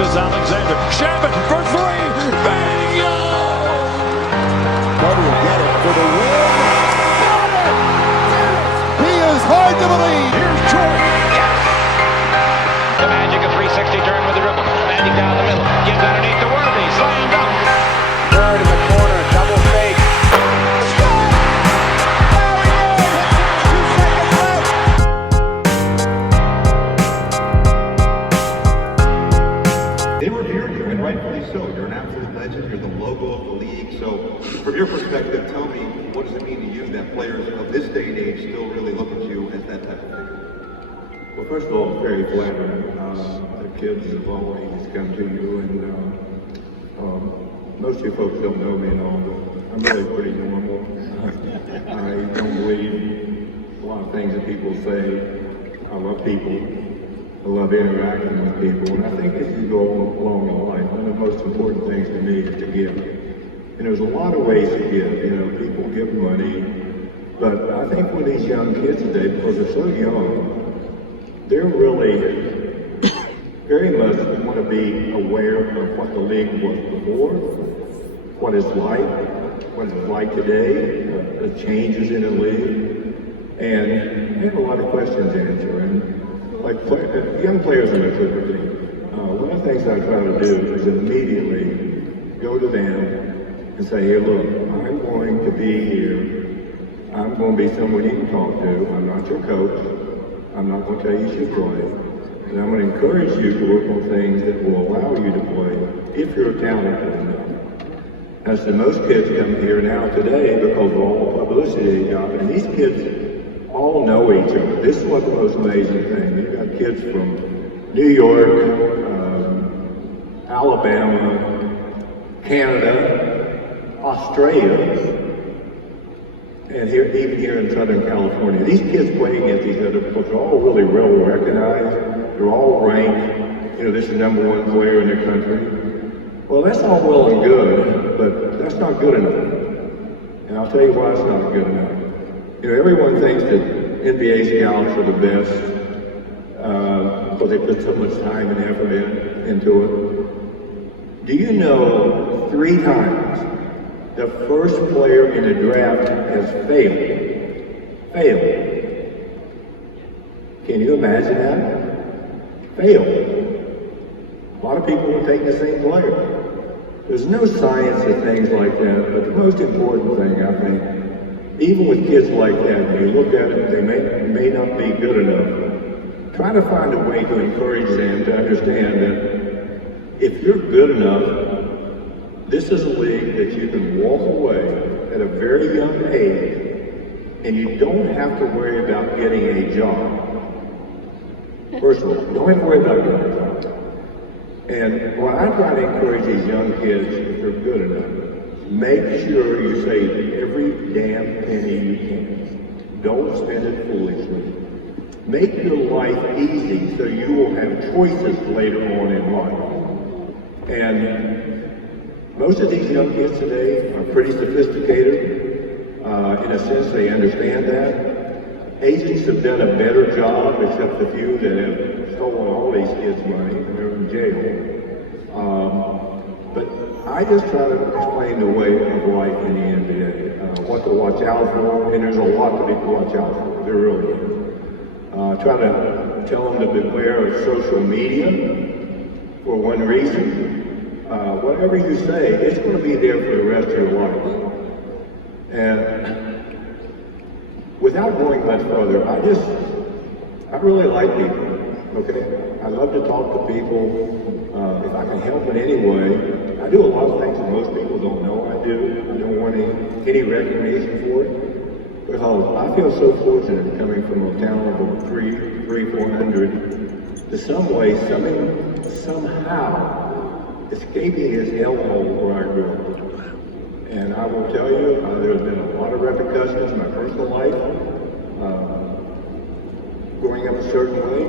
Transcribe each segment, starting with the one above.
is Alexander. Shabbat for three. Bingo! Carter will get it for the win. Got it! He is hard to believe. Here's Jordan. Yes! The Magic, a 360 turn with the dribble. Magic down the middle. Gives underneath the Worthy. Slam dunk. Third in the corner. Double fake. They revered you, and rightfully so. You're an absolute legend. You're the logo of the league. So, from your perspective, tell me, what does it mean to you that players of this day and age still really look at you as that type of figure? Well, first of all, it's very flattering. The kids have always come to you, and most of you folks don't know me and all, but I'm really pretty normal. I don't believe a lot of things that people say. I love people. I love interacting with people, and I think as you go along in life, one of the most important things to me is to give. And there's a lot of ways to give. You know, people give money, but I think with these young kids today, because they're so young, they're really very much want to be aware of what the league was before, what it's like today, the changes in the league, and they have a lot of questions to answer. And like young players on the Clipper team, one of the things I try to do is immediately go to them and say, hey, look, I'm going to be here. I'm going to be someone you can talk to. I'm not your coach. I'm not going to tell you you should play. And I'm going to encourage you to work on things that will allow you to play if you're talented enough. As the most kids come here now today because of all the publicity they got, and these kids all know each other. This is what the most amazing thing. You've got kids from New York, Alabama, Canada, Australia, and even here in Southern California. These kids playing against each other because they're all really well recognized. They're all ranked. You know, this is the #1 player in the country. Well, that's all well and good, but that's not good enough. And I'll tell you why it's not good enough. You know, everyone thinks that NBA scouts are the best because they put so much time and effort into it. Do you know 3 times the first player in the draft has failed? Can you imagine that? Failed. A lot of people will take the same player. There's no science to things like that, but the most important thing, I think, even with kids like that, when you look at it, they may not be good enough. Try to find a way to encourage them to understand that if you're good enough, this is a league that you can walk away at a very young age, and you don't have to worry about getting a job. First of all, you don't have to worry about getting a job. And what I try to encourage these young kids, if they're good enough, make sure you save every damn penny you can. Don't spend it foolishly. Make your life easy so you will have choices later on in life. And most of these young kids today are pretty sophisticated. In a sense, they understand that. Agents have done a better job, except the few that have stolen all these kids' money and they're in jail. But I just try to explain the way of life in the NBA, what to watch out for, and there's a lot to watch out for. There really is. Try to tell them to beware of social media for one reason. Whatever you say, it's going to be there for the rest of your life. And without going much further, I really like people. Okay, I love to talk to people. If I can help in any way, I do a lot of things that most people don't know I do. I don't want any recognition for it. Because I feel so fortunate coming from a town of over 400, to some way, somehow escaping his hellhole where I grew up. And I will tell you, there's been a lot of repercussions in my personal life. Growing up a certain way.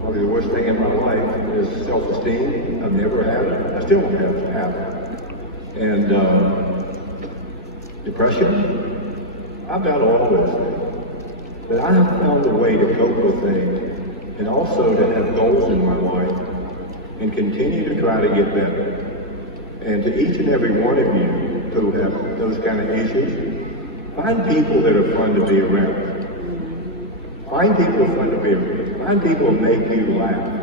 Probably the worst thing in my life is self-esteem. I've never had it. I still don't have it. And depression. I've got all those things. But I have found a way to cope with things and also to have goals in my life and continue to try to get better. And to each and every one of you who have those kind of issues, find people that are fun to be around. Find people who are fun to be around. Find people who make you laugh.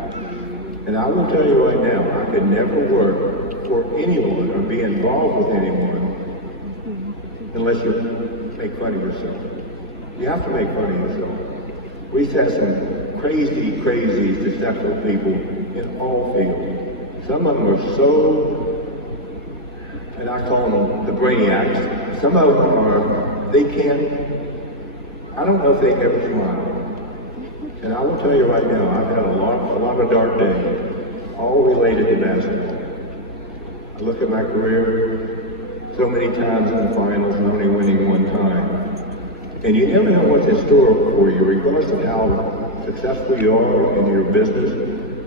And I will tell you right now, I could never work for anyone or be involved with anyone unless you make fun of yourself. You have to make fun of yourself. We've had some crazy, successful people in all fields. Some of them are so, and I call them the brainiacs. Some of them are, they can't, I don't know if they ever smile. And I will tell you right now, I've had a lot of dark days, all related to basketball. I look at my career, so many times in the finals and only winning one time. And you never know what's in store for you, regardless of how successful you are in your business.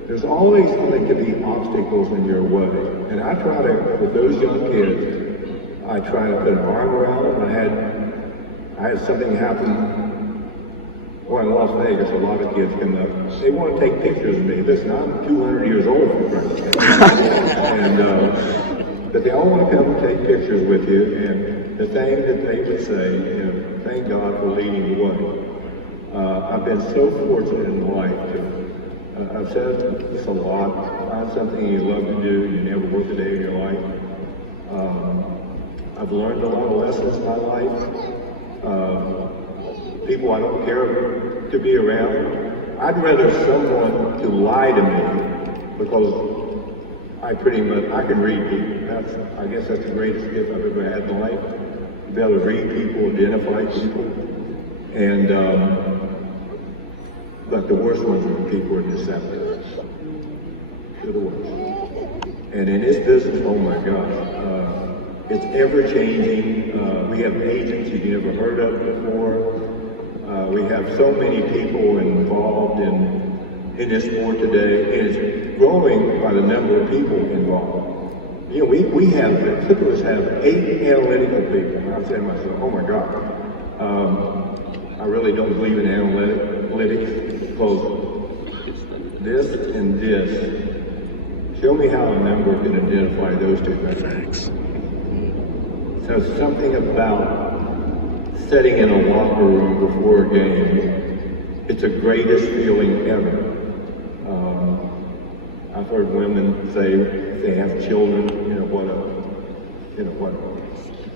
There's always going to be obstacles in your way. And I try to, with those young kids, I try to put an arm around them. I had something happen. Well, in Las Vegas, a lot of kids come up. They want to take pictures of me. Listen, I'm 200 years old, for Christ's sake. But they all want to come and take pictures with you. And the thing that they would say, thank God for leading the way. I've been so fortunate in life to, I've said this a lot, find something you love to do, you never work a day in your life. I've learned a lot of lessons in my life. People I don't care to be around. I'd rather someone to lie to me because I can read people. I guess that's the greatest gift I've ever had in life. To be able to read people, identify people. And, but the worst ones are the people who are deceptive. They're the worst. And in this business, oh my gosh, it's ever changing. We have agents you've never heard of before. We have so many people involved in this sport today, and it's growing by the number of people involved. You know, we have, the Clippers have 8 analytical people. And I said to myself, oh my God, I really don't believe in analytics because this and this, show me how a number can identify those two things. So something about sitting in a locker room before a game, it's the greatest feeling ever. I've heard women say if they have children, what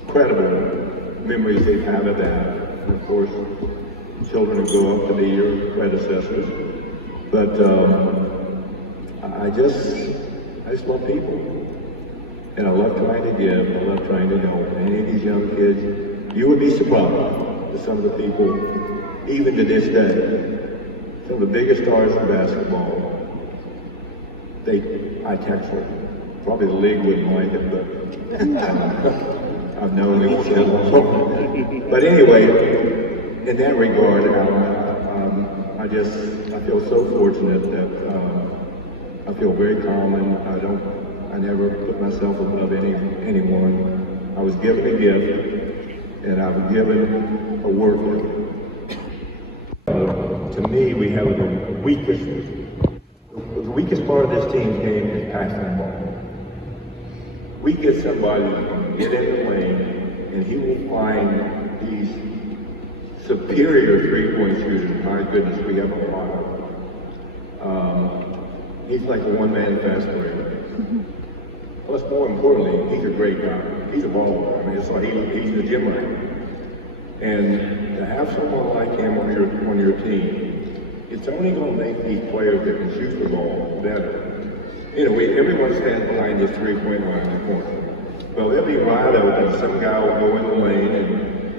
incredible memories they have of that. And of course, children will grow up to be your predecessors. But I just love people, and I love trying to give. I love trying to help. Any of these young kids. You would be surprised at some of the people, even to this day, some of the biggest stars in basketball, I text them. Probably the league wouldn't like it, but I've known them for so long. But anyway, in that regard, I feel so fortunate that I feel very calm, and I never put myself above anyone. I was given a gift. And I was given a work ethic. To me, we have the weakest part of this team's game is passing the ball. We get somebody who can get in the lane, and he will find these superior three-point shooters. My goodness, we have a lot of them. He's like a one-man fast break. Plus, more importantly, he's a great guy. He's a baller. I mean, it's like he's the gym rat. And to have someone like him on your team, it's only going to make these players that can shoot the ball better. Everyone stands behind this three-point line in the corner. Well, they'll be wide open. Some guy will go in the lane,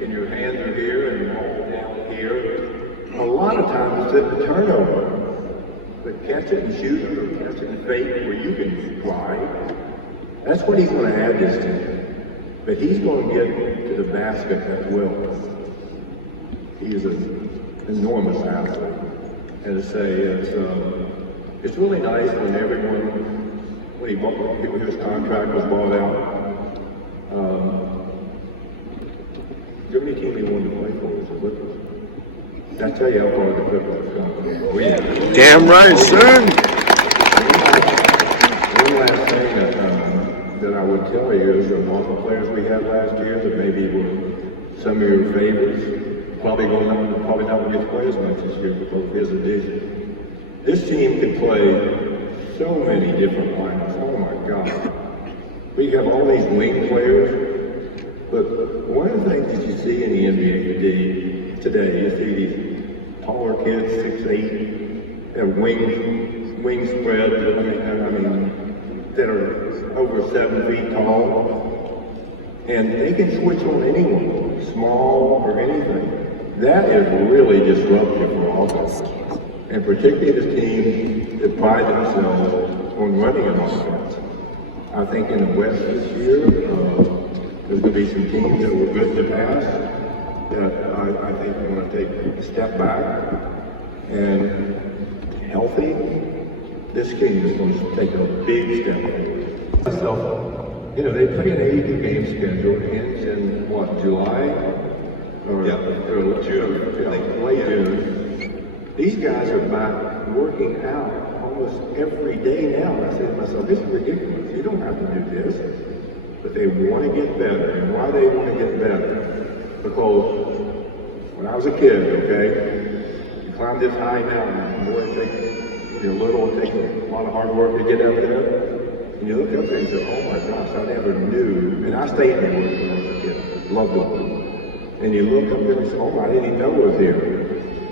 and your hands are here, and the ball down here. A lot of times it's a turnover. But catch it and shoot it, or catch it and fake where you can fly. That's what he's going to add this to. But he's going to get to the basket as well. He is an enormous athlete. And to say, it's really nice when when his contract was bought out. The only team he wanted to play for was the Clippers. I tell you how far the football's come. Damn right, son. One last thing that I would tell you is the multiple players we had last year that maybe were some of your favorites probably not going to get to play as much this year because of his addition. This team can play so many different lineups. Oh my God. We have all these wing players, but one of the things that you see in the NBA today, you see these taller kids, 6'8", have wing spreads, that are over 7 feet tall, and they can switch on anyone, small or anything. That is really disruptive for offense, and particularly the teams that pride themselves on running an offense. I think in the West this year, there's going to be some teams that were good in the past that I think are going to take a step back, and healthy, this team is going to take a big step forward. So, they play an 82-game schedule, ends in July? Or June. Late June. These guys are back working out almost every day now. I said to myself, this is ridiculous. You don't have to do this. But they want to get better. And why they want to get better? Because when I was a kid, you climb this high mountain, boy, it takes a lot of hard work to get up there. And you look up there and you say, oh my gosh, I never knew. And I stayed in the woods when I was a kid. Loved it. And you look up there and say, oh, I didn't even know it was here.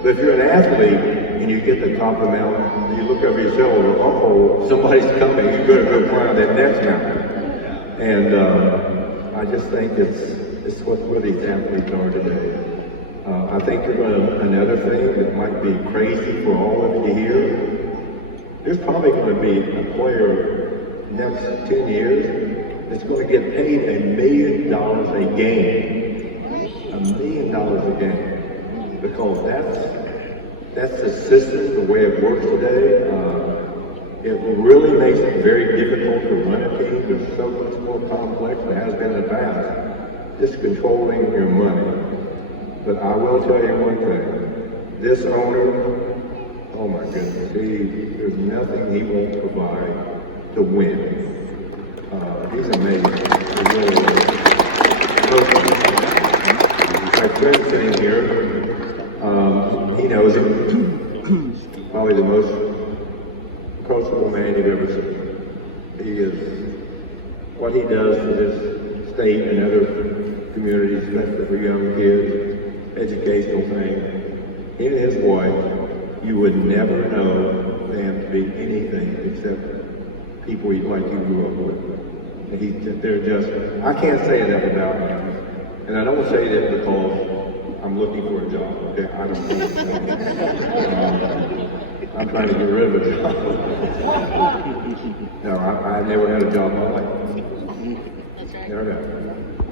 But if you're an athlete and you get to the top of the mountain, and you look over your shoulder, somebody's coming, you better go climb that next mountain. And I just think it's where these athletes are today. I think another thing that might be crazy for all of you to hear, there's probably going to be a player next 10 years that's going to get paid $1 million a game. $1 million a game. Because that's the system, the way it works today. It really makes it very difficult to run a team. It's so much more complex than it has been in the past. Just controlling your money. But I will tell you one thing. This owner, oh my goodness, there's nothing he won't provide to win. He's amazing. He really is. My friend sitting here, he knows him. Probably the most coachable man you've ever seen. He is, what he does for this state and other communities, especially for young kids, educational thing. He and his wife, you would never know them to be anything except people like you grew up with. They're just, I can't say enough about him. And I don't say that because I'm looking for a job, okay? I don't need a job. I'm trying to get rid of a job. No, I never had a job in my life. Never had.